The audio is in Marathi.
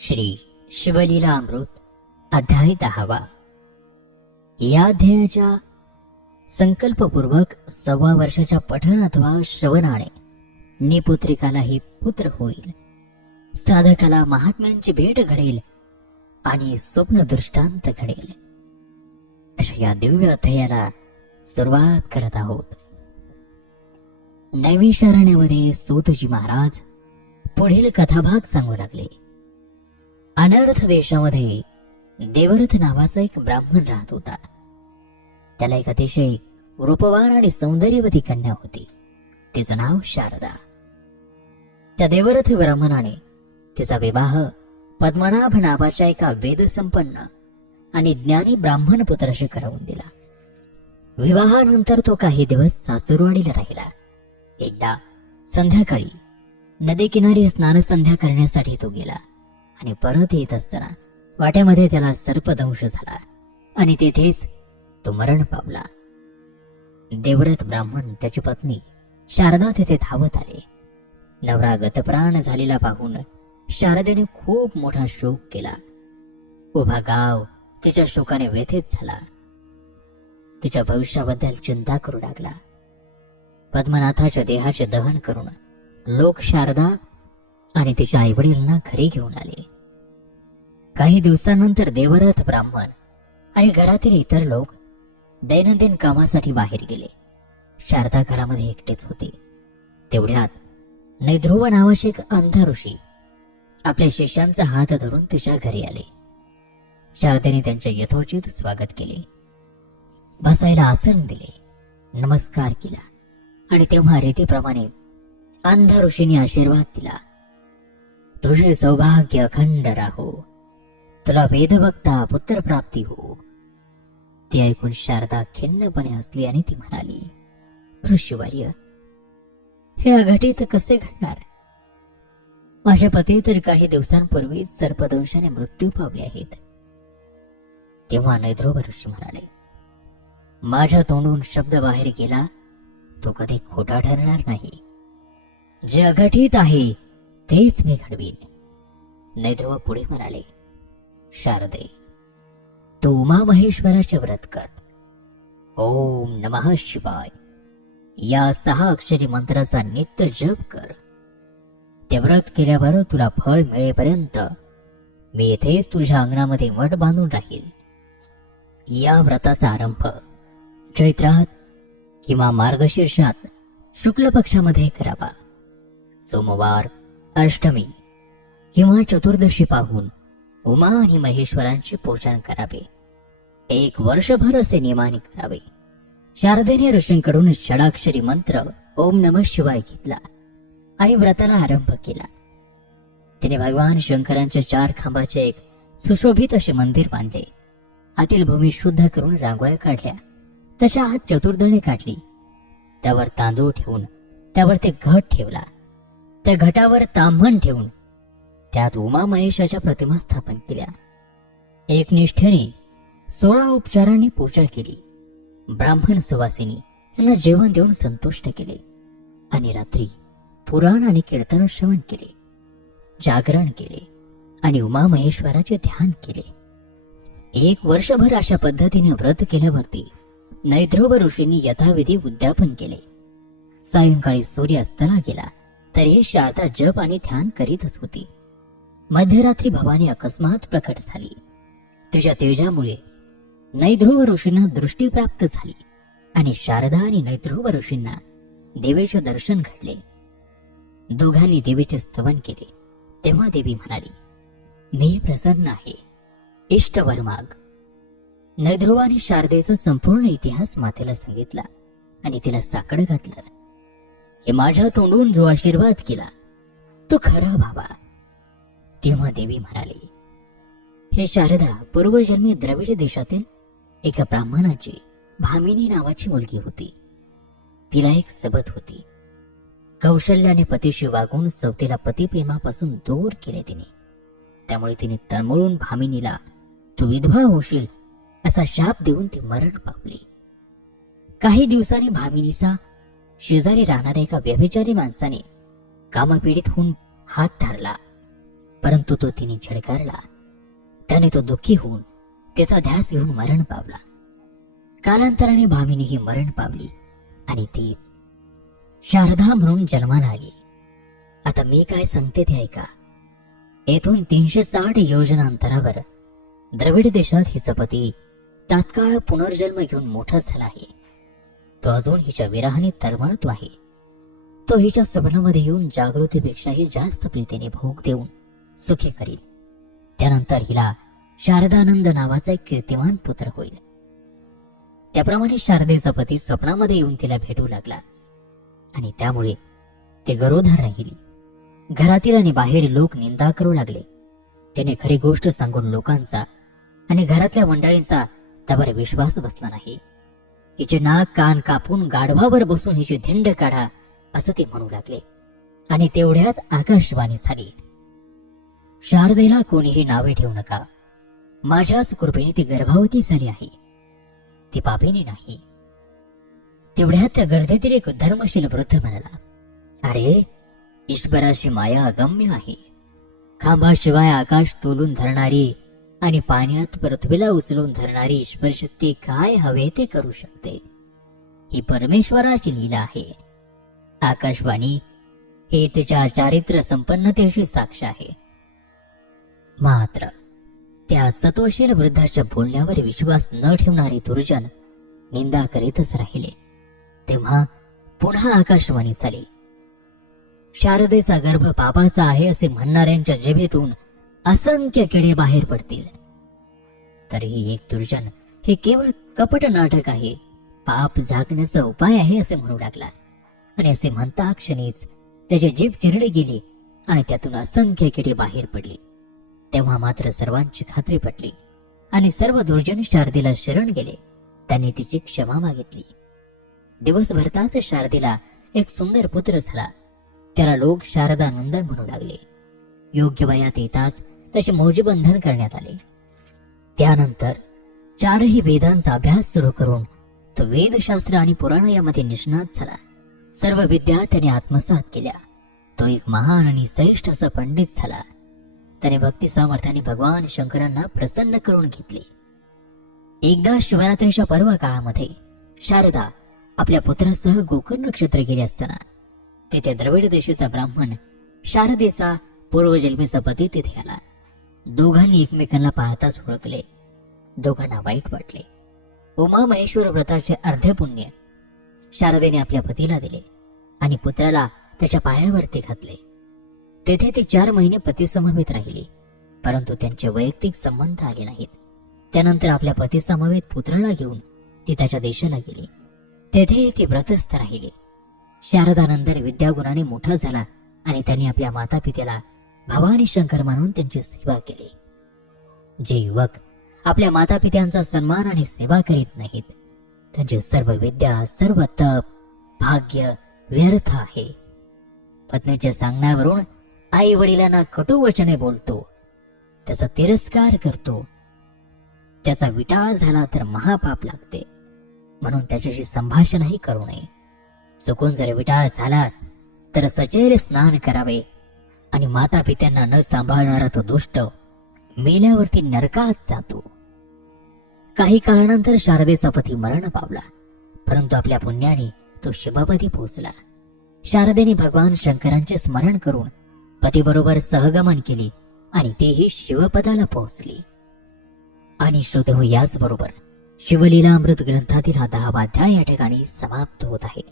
श्री शिवलीला अमृत अध्याय 10. या अध्यायाच्या संकल्पपूर्वक 1.25 वर्षाच्या पठण अथवा श्रवणाने निपुत्रिकालाही पुत्र होईल, साधकाला महात्म्यांची भेट घडेल आणि स्वप्न दृष्टांत घडेल. अशा या दिव्य अध्यायाला सुरुवात करत आहोत. नैमिषारण्यामध्ये सूतजी महाराज पुढील कथाभाग सांगू लागले. अनर्थ देशामध्ये देवरथ नावाचा एक ब्राह्मण राहत होता. त्याला एक अतिशय रूपवान आणि सौंदर्यवती कन्या होती. तिचं नाव शारदा. त्या देवरथ ब्राह्मणाने तिचा विवाह पद्मनाभ नावाच्या एका वेदसंपन्न आणि ज्ञानी ब्राह्मण पुत्राशी करवून दिला. विवाहानंतर तो काही दिवस सासूरवाडीला राहिला. एकदा संध्याकाळी नदीकिनारी स्नानसंध्या करण्यासाठी तो गेला आणि परत येत असताना वाट्यामध्ये त्याला सर्पदंश झाला आणि तेथेच तो मरण पावला. देवरथ ब्राह्मण त्याची पत्नी शारदा तेथे धावत आले. नवरा गतप्राण झालेला पाहून शारदेने खूप मोठा शोक केला. उभा गाव तिच्या शोकाने व्यथित झाला. तिच्या भविष्याबद्दल चिंता करू लागला. पद्मनाथाच्या देहाचे दहन करून लोक शारदा आणि तिच्या आईवडिलांना घरी घेऊन आले. काही दिवसांनंतर देवरथ ब्राह्मण आणि घरातील इतर लोक दैनंदिन कामासाठी बाहेर गेले. शारदा घरामध्ये एकटेच होती. तेवढ्यात नैध्रुव नावाचे एक अंध ऋषी आपल्या शिष्यांचा हात धरून तिच्या घरी आले. शारदेने त्यांचे यथोचित स्वागत केले. बसायला आसन दिले, नमस्कार केला आणि तेव्हा रीतीप्रमाणे अंध ऋषीने आशीर्वाद दिला. तुझे सौभाग्य अखंड राहो, तुला वेदभक्ता पुत्रप्राप्ती हो. ती ऐकून शारदा खिन्नपणे हसली आणि ती म्हणाली, ऋषीवर्य, हे अघटित कसे घडणार? माझे पती तर काही दिवसांपूर्वी सर्पदंशाने मृत्यू पावले आहेत. तेव्हा नैध्रुव ऋषी म्हणाले, माझ्या तोंडून शब्द बाहेर गेला तो कधी खोटा ठरणार नाही. जे अघटित आहे तेच मी घडवीन. नैध्रुव पुढे म्हणाले, शारदे, तू उमा महेश्वराचे व्रत कर. ओम नमः शिवाय या 6 अक्षरी मंत्राचा नित्य जप कर. ते व्रत केल्यावर तुला फळ मिळेपर्यंत मी येथेच तुझ्या अंगणामध्ये मठ बांधून राहील. या व्रताचा आरंभ चैत्रात किंवा मार्गशीर्षात शुक्ल पक्षामध्ये करावा. सोमवार, अष्टमी किंवा चतुर्दशी पाहून उमा आणि महेश्वरांचे पूजन करावे. 1 वर्षभर असे नियमाने करावे. शारदेने ऋषींकडून षडाक्षरी मंत्र ओम नमः शिवाय घेतला आणि व्रताला आरंभ केला. तिने भगवान शंकरांच्या 4 खांबाचे एक सुशोभित असे मंदिर बांधले. आतील भूमी शुद्ध करून रांगोळ्या काढल्या. त्याच्या हात चतुर्दणी काढली. त्यावर तांदूळ ठेवून त्यावर ते घट ठेवला. त्या घटावर ताम्हण ठेवून त्यात उमा महेशाच्या प्रतिमा स्थापन केल्या. एकनिष्ठेने 16 उपचारांनी पूजा केली. ब्राह्मण सुवासिनी यांना जेवण देऊन संतुष्ट केले आणि रात्री पुराण आणि कीर्तन श्रवण केले. जागरण केले आणि उमा महेश्वराचे ध्यान केले. 1 वर्षभर अशा पद्धतीने व्रत केल्यावरती नैध्रुव ऋषींनी यथाविधी उद्यापन केले. सायंकाळी सूर्य अस्ताला गेला तरीही शारदा जप आणि ध्यान करीतच होती. मध्यरात्री भवानी अकस्मात प्रकट झाली. तिच्या तेजामुळे नैध्रुव ऋषींना दृष्टी प्राप्त झाली आणि शारदा आणि नैध्रुव ऋषींना देवीचे दर्शन घडले. दोघांनी देवीचे स्तवन केले. तेव्हा देवी म्हणाली, मी प्रसन्न आहे, इष्टवर माग. नैध्रुवाने शारदेचा संपूर्ण इतिहास मातेला सांगितला आणि तिला साकडं घातलं. हे माझ्या तोंडून जो आशीर्वाद केला तो खरा व्हावा. तेव्हा देवी म्हणाली, हे शारदा, पूर्वजन्मी द्रविड देशातील एका ब्राह्मणाची भामिनी नावाची मुलगी होती. तिला एक सबत होती. कौशल्याने पतीशी वागून सवतीला पतिप्रेमापासून दूर केले तिने. त्यामुळे तिने तळमळून भामिनीला तू विधवा होशील असा शाप देऊन ती मरण पावली. काही दिवसांनी भामिनीचा शेजारी राहणाऱ्या एका व्यभिचारी माणसाने कामपीडित होऊन हात धरला परंतु तो तिने झडकारला. त्याने तो दुःखी होऊन त्याचा ध्यास घेऊन मरण पावला. कालांतराने भामिनी ही मरण पावली आणि तीच शारदा म्हणून जन्माला आली. आता मी काय सांगते ते ऐका. येथून 360 योजना अंतरावर द्रविड देशात हिचा पती तात्काळ पुनर्जन्म घेऊन मोठा झाला आहे. तो अजून हिच्या विरहाने तळमळतो आहे. तो हिच्या स्वप्नामध्ये येऊन जागृतीपेक्षाही जास्त प्रीतीने भोग देऊन सुखी करील. त्यानंतर हिला शारदानंद नावाचा एक कीर्तिमान पुत्र होईल. त्याप्रमाणे शारदेचा पती स्वप्नामध्ये येऊन तिला भेटू लागला आणि त्यामुळे ते गरोदर राहिली. घरातील आणि बाहेर लोक निंदा करू लागले. तिने खरी गोष्ट सांगून लोकांचा आणि घरातल्या मंडळींचा त्यावर विश्वास बसला नाही. हिचे नाक कान कापून गाढवावर बसून हिची धिंड काढा असं ते म्हणू लागले. आणि तेवढ्यात आकाशवाणी झाली, शारदेला कोणीही नावे ठेवू नका. माझ्याच कृपेने ती गर्भवती झाली आहे, ती पापिनी नाही. तेवढ्यात त्या गर्दीतील एक धर्मशील वृद्ध म्हणाला, अरे, ईश्वराची माया अगम्य आहे. खांबाशिवाय आकाश तोलून धरणारी आणि पाण्यात पृथ्वीला उचलून धरणारी ईश्वर शक्ती काय हवे ते करू शकते. ही परमेश्वराची लीला आहे. आकाशवाणी हे तिच्या चारित्र्य संपन्नतेची साक्ष आहे. मात्र त्या सत्वशील वृद्धाच्या बोलण्यावर विश्वास न ठेवणारे दुर्जन निंदा करीतच राहिले. तेव्हा पुन्हा आकाशवाणी झाली, शारदेचा गर्भ पापाचा आहे असे म्हणणाऱ्यांच्या जिभेतून असंख्य किडे बाहेर पडतील. तरीही एक दुर्जन हे केवळ कपट नाटक आहे, पाप झाकण्याचा उपाय आहे असे म्हणू लागला. आणि असे म्हणता क्षणीच त्याची जीभ चिरली गेली आणि त्यातून असंख्य किडे बाहेर पडली. तेव्हा मात्र सर्वांची खात्री पटली आणि सर्व दुर्जन शारदेला शरण गेले. त्यांनी तिची क्षमा मागितली. दिवस भरताच शारदेला एक सुंदर पुत्र झाला. त्याला लोक शारदानंदन म्हणू लागले. योग्य वयात येताच त्याचे मौजीबंधन करण्यात आले. त्यानंतर 4ही वेदांचा अभ्यास सुरू करून तो वेदशास्त्र आणि पुराण यामध्ये निष्णात झाला. सर्व विद्या त्याने आत्मसात केल्या. तो एक महान आणि श्रेष्ठ असा पंडित झाला. त्याने भक्ती सामर्थ्याने भगवान शंकरांना प्रसन्न करून घेतले. एकदा शिवरात्रीच्या पर्व काळामध्ये शारदा आपल्या पुत्रासह गोकर्ण क्षेत्र गेले असताना तिथे द्रविड देशाचा ब्राह्मण शारदेचा पूर्वजन्मीचा पती तिथे आला. दोघांनी एकमेकांना पाहताच ओळखले. दोघांना वाईट वाटले. उमा महेश्वर व्रताचे अर्धे पुण्य शारदेने आपल्या पतीला दिले आणि पुत्राला त्याच्या पायावरती घातले. तेथे ती 4 महिने पतीसमवेत राहिली, परंतु त्यांचे वैयक्तिक संबंध आले नाहीत. त्यानंतर आपल्या पतीसमवेत पुत्राला घेऊन ती त्याच्या देशाला गेली. तेथे ती व्रतस्थ राहिली. शारदानंदन विद्यागुणाने मोठा झाला आणि त्यांनी आपल्या माता पित्याला भवानी शंकर मानून त्यांची सेवा केली. जे युवक आपल्या माता पित्यांचा सन्मान आणि सेवा करीत नाहीत, त्यांचे सर्व विद्या, सर्व तप, भाग्य व्यर्थ आहे. पत्नीच्या सांगण्यावरून आई वडिलांना कटू वचने बोलतो, त्याचा तिरस्कार करतो, त्याचा विटाळ झाला तर महापाप लागते. म्हणून त्याच्याशी संभाषणही करू नये. चुकून जर विटाळ झालास तर सचैल स्नान करावे आणि माता पित्यांना न सांभाळणारा तो दुष्ट मेल्यावरती नरकात जातो. काही काळानंतर शारदेचा पती मरण पावला, परंतु आपल्या पुण्याने तो शिवपदी पोहोचला. शारदेने भगवान शंकरांचे स्मरण करून पतीबरोबर सहगमन केले आणि तेही शिवपदाला पोहोचली. आणि श्रोते, याच बरोबर शिवलीला अमृत ग्रंथातील हा 10वा अध्याय या ठिकाणी समाप्त होत आहे.